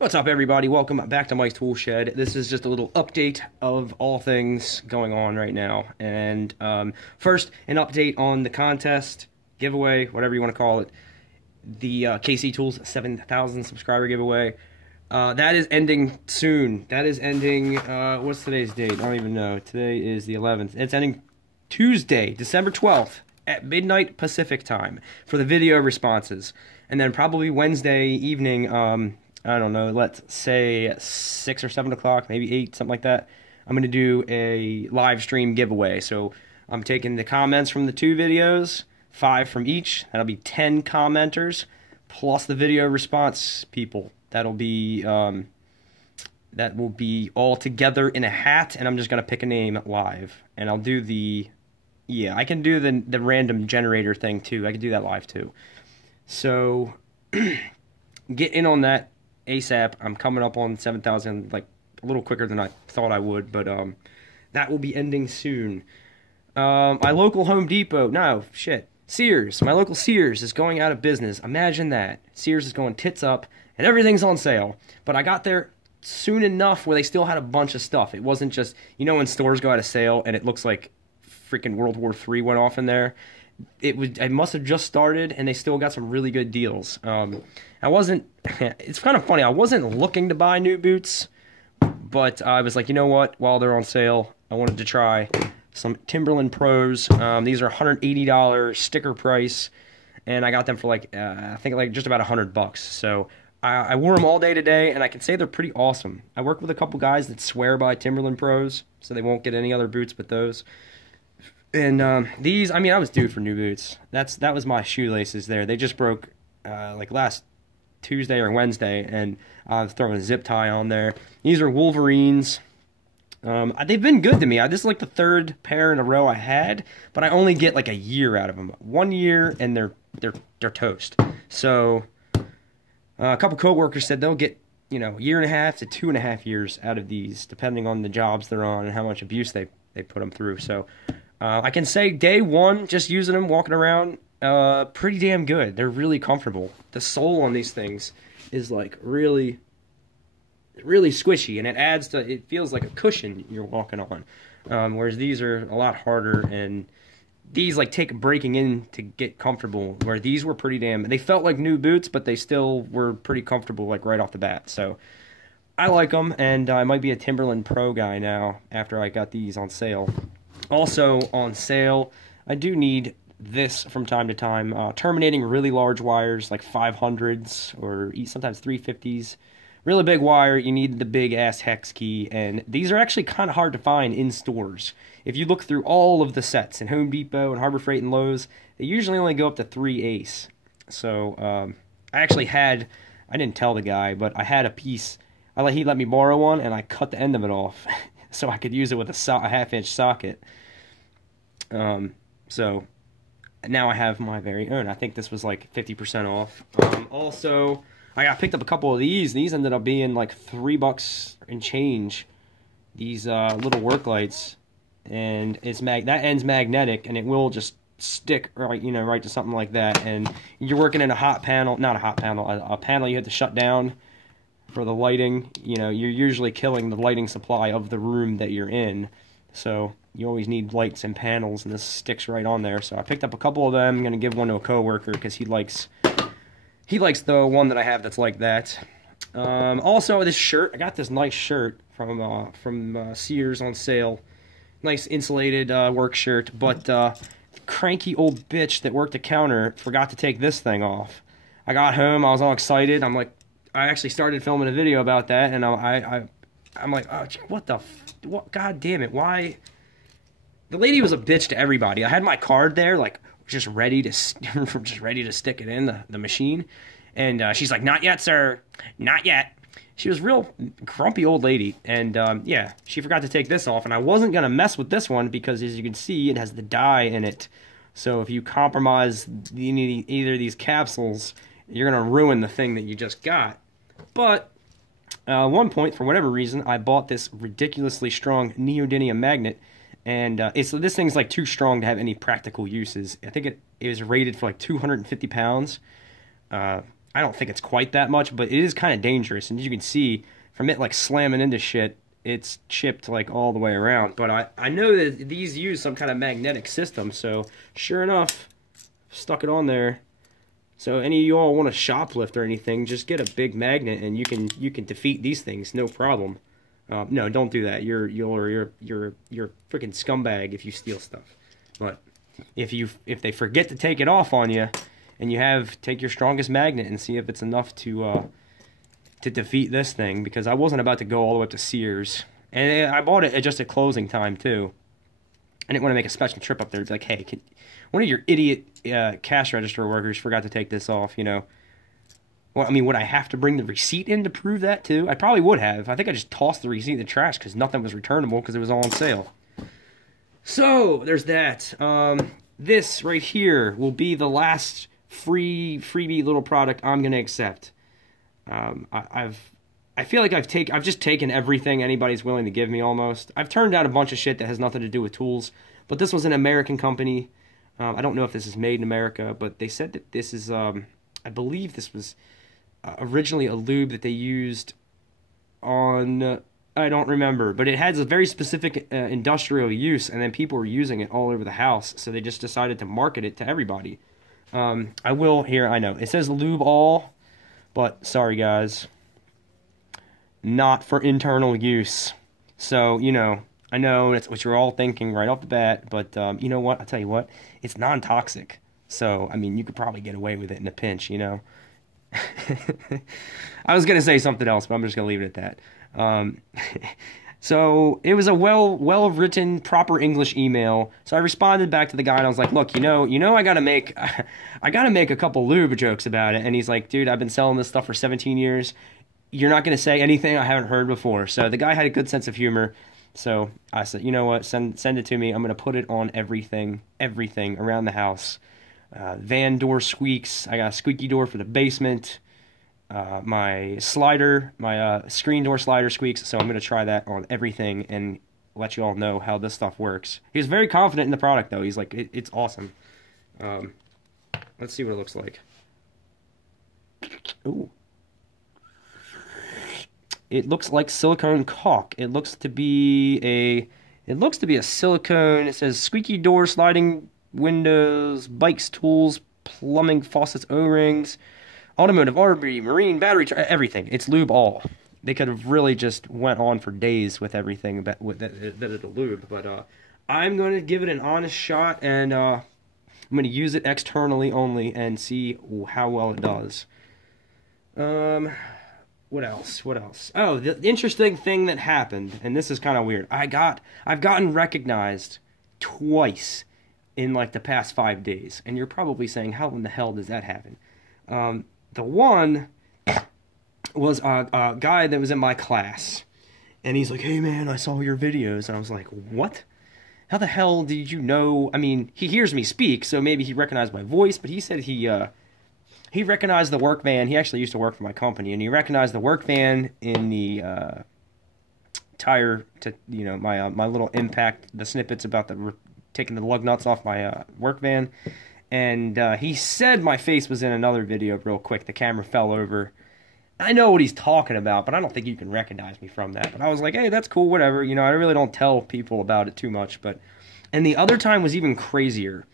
What's up, everybody? Welcome back to Mike's Tool Shed. This is just a little update of all things going on right now. And first, an update on the contest, giveaway, whatever you want to call it. The KC Tools 7,000 subscriber giveaway. That is ending soon. That is ending, what's today's date? I don't even know. Today is the 11th. It's ending Tuesday, December 12th at midnight Pacific time for the video responses. And then probably Wednesday evening, I don't know, let's say 6 or 7 o'clock, maybe 8, something like that. I'm going to do a live stream giveaway. So I'm taking the comments from the 2 videos, 5 from each. That'll be 10 commenters, plus the video response people. That will be all together in a hat, and I'm just going to pick a name live. And I'll do I can do the random generator thing too. I can do that live too. So get in on that ASAP. I'm coming up on 7,000, like a little quicker than I thought I would, but that will be ending soon. My local Home Depot, Sears. My local Sears is going out of business. Imagine that. Sears is going tits up, and everything's on sale. But I got there soon enough where they still had a bunch of stuff. It wasn't just, you know, when stores go out of sale and it looks like freaking World War III went off in there. I must have just started, and they still got some really good deals. It's kind of funny, I wasn't looking to buy new boots, but I was like, you know what, while they're on sale, I wanted to try some Timberland Pros. These are $180 sticker price, and I got them for like, I think like just about $100. So I wore them all day today, and I can say they're pretty awesome. I work with a couple guys that swear by Timberland Pros, so they won't get any other boots but those. And these, I mean, I was due for new boots. That was my shoelaces there. They just broke like last Tuesday or Wednesday, and I was throwing a zip tie on there. These are Wolverines. They've been good to me. This is like the 3rd pair in a row I had, but I only get like a year out of them. 1 year, and they're toast. So a couple coworkers said they'll get, you know, 1.5 to 2.5 years out of these, depending on the jobs they're on and how much abuse they put them through. So I can say day 1, just using them, walking around, pretty damn good. They're really comfortable. The sole on these things is like really squishy, and it feels like a cushion you're walking on. Whereas these are a lot harder, and these like take breaking in to get comfortable, where these were pretty damn, they felt like new boots, but they still were pretty comfortable like right off the bat. So I like them, and I might be a Timberland Pro guy now after I got these on sale. Also on sale, I do need this from time to time, terminating really large wires like 500s or sometimes 350s. Really big wire, you need the big ass hex key, and these are actually kind of hard to find in stores. If you look through all of the sets in Home Depot and Harbor Freight and Lowe's, they usually only go up to 3/8. So I didn't tell the guy, but I had a piece. He let me borrow one, and I cut the end of it off so I could use it with a 1/2-inch socket. So now I have my very own. I think this was like 50% off. Also, I picked up a couple of these. These ended up being like $3 and change. These little work lights, and that end's magnetic, and it will just stick right, you know, right to something like that. And you're working in a hot panel, not a hot panel, a panel you have to shut down for the lighting. You know, you're usually killing the lighting supply of the room that you're in. So you always need lights and panels, and this sticks right on there. So I picked up a couple of them. I'm going to give one to a coworker because he likes the one that I have that's like that. Also, this shirt. I got this nice shirt from Sears on sale. Nice insulated work shirt. But cranky old bitch that worked the counter forgot to take this thing off. I got home. I was all excited. I actually started filming a video about that, and I'm like, oh, what? God damn it! Why? The lady was a bitch to everybody. I had my card there, like just ready to stick it in the machine, and she's like, "Not yet, sir, not yet." She was real grumpy old lady, and yeah, she forgot to take this off, and I wasn't gonna mess with this one because, as you can see, it has the dye in it. So if you compromise either of these capsules, you're gonna ruin the thing that you just got. But one point, for whatever reason, I bought this ridiculously strong neodymium magnet, and this thing's like too strong to have any practical uses. I think it was rated for like 250 pounds. I don't think it's quite that much, but it is kind of dangerous. And as you can see from it like slamming into shit, it's chipped like all the way around. But I know that these use some kind of magnetic system, so sure enough, stuck it on there. So any of you all want to shoplift or anything, just get a big magnet and you can defeat these things, no problem. No, don't do that. You're a freaking scumbag if you steal stuff. But if they forget to take it off on you, and take your strongest magnet and see if it's enough to defeat this thing, because I wasn't about to go all the way up to Sears, and I bought it just at closing time too. I didn't want to make a special trip up there. It's like, hey, one of your idiot cash register workers forgot to take this off, you know. Well, I mean, would I have to bring the receipt in to prove that too? I probably would have. I think I just tossed the receipt in the trash because nothing was returnable because it was all on sale. So there's that. This right here will be the last freebie little product I'm gonna accept. I feel like I've just taken everything anybody's willing to give me almost. I've turned down a bunch of shit that has nothing to do with tools, but this was an American company. I don't know if this is made in America, but they said that this is, I believe this was originally a lube that they used on, I don't remember, but it has a very specific industrial use, and then people were using it all over the house, so they just decided to market it to everybody. I know, it says Lube All, but sorry guys, not for internal use. So, you know, I know that's what you're all thinking right off the bat, but you know what, I'll tell you what, it's non-toxic. So, I mean, you could probably get away with it in a pinch, you know. I was going to say something else, but I'm just going to leave it at that. So it was a well-written, proper English email. So I responded back to the guy and I was like, look, you know, I gotta make a couple lube jokes about it. And he's like, dude, I've been selling this stuff for 17 years. You're not gonna say anything I haven't heard before. So the guy had a good sense of humor. So I said, you know what, send it to me. I'm gonna put it on everything around the house. Van door squeaks. I got a squeaky door for the basement. My screen door slider squeaks, so I'm going to try that on everything and let you all know how this stuff works. He was very confident in the product, though. He's like, it's awesome. Let's see what it looks like. Ooh. It looks like silicone caulk. It looks to be a silicone. It says squeaky door, sliding windows, bikes, tools, plumbing, faucets, O-rings, automotive, RV, marine, battery, everything. It's Lube All. They could have really just went on for days with everything that it'll lube, but I'm going to give it an honest shot, and I'm going to use it externally only and see how well it does. What else? Oh, the interesting thing that happened, and this is kind of weird. I've gotten recognized twice in like the past 5 days, and you're probably saying, how in the hell does that happen? The one was a guy that was in my class, and he's like, hey man, I saw your videos, and I was like, what? How the hell did you know? I mean, he hears me speak, so maybe he recognized my voice, but he said he recognized the work van. He actually used to work for my company, and he recognized the work van in the tire to, you know, my little impact, the snippets about taking the lug nuts off my work van. And he said my face was in another video real quick. The camera fell over. I know what he's talking about, but I don't think you can recognize me from that. But I was like, hey, that's cool, whatever. You know, I really don't tell people about it too much. And the other time was even crazier.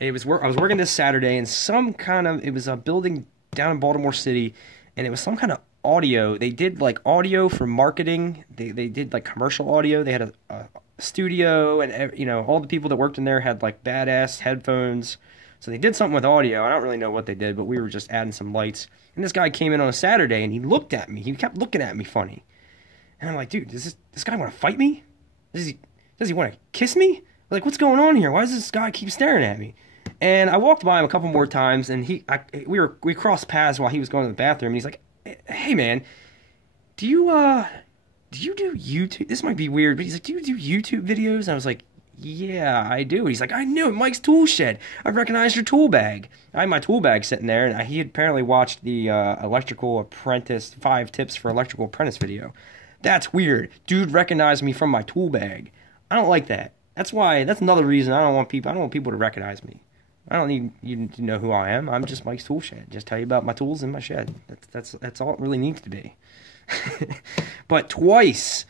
I was working this Saturday, and it was a building down in Baltimore City, and it was some kind of audio. They did like audio for marketing. They did like commercial audio. They had a studio, and you know, all the people that worked in there had like badass headphones. So they did something with audio. I don't really know what they did, but we were just adding some lights. And this guy came in on a Saturday, and he looked at me. He kept looking at me funny. And I'm like, dude, does this guy want to fight me? Does he want to kiss me? Like, what's going on here? Why does this guy keep staring at me? And I walked by him a couple more times, and we crossed paths while he was going to the bathroom. And he's like, hey man, do you do YouTube? This might be weird, but he's like, do you do YouTube videos? And I was like, yeah, I do. He's like, I knew it, Mike's tool shed. I recognized your tool bag. I had my tool bag sitting there, and he had apparently watched the Electrical Apprentice 5 Tips for Electrical Apprentice video. That's weird. Dude recognized me from my tool bag. I don't like that. That's another reason I don't want people to recognize me. I don't need you to know who I am. I'm just Mike's Tool Shed. Just tell you about my tools in my shed. That's all it really needs to be. But twice,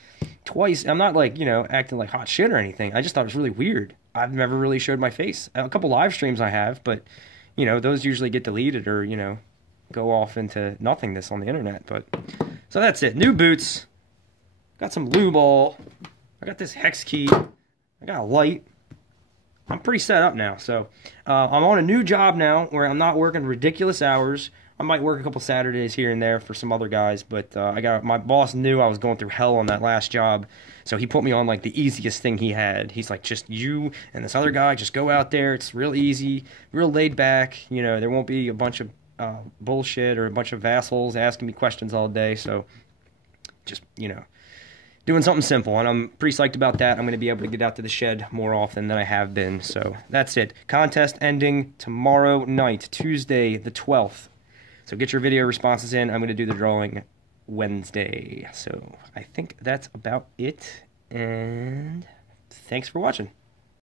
I'm not like, you know, acting like hot shit or anything. I just thought it was really weird. I've never really showed my face. A couple live streams I have, but, you know, those usually get deleted or, you know, go off into nothingness on the internet. But so that's it. New boots. Got some lube all. I got this hex key. I got a light. I'm pretty set up now. So I'm on a new job now where I'm not working ridiculous hours. I might work a couple Saturdays here and there for some other guys, but my boss knew I was going through hell on that last job, so he put me on like the easiest thing he had. He's like, just you and this other guy, just go out there. It's real easy, real laid back. You know, there won't be a bunch of bullshit or a bunch of assholes asking me questions all day. So just, you know, doing something simple, and I'm pretty psyched about that. I'm going to be able to get out to the shed more often than I have been. So that's it. Contest ending tomorrow night, Tuesday the 12th. So get your video responses in. I'm going to do the drawing Wednesday. So I think that's about it. And thanks for watching.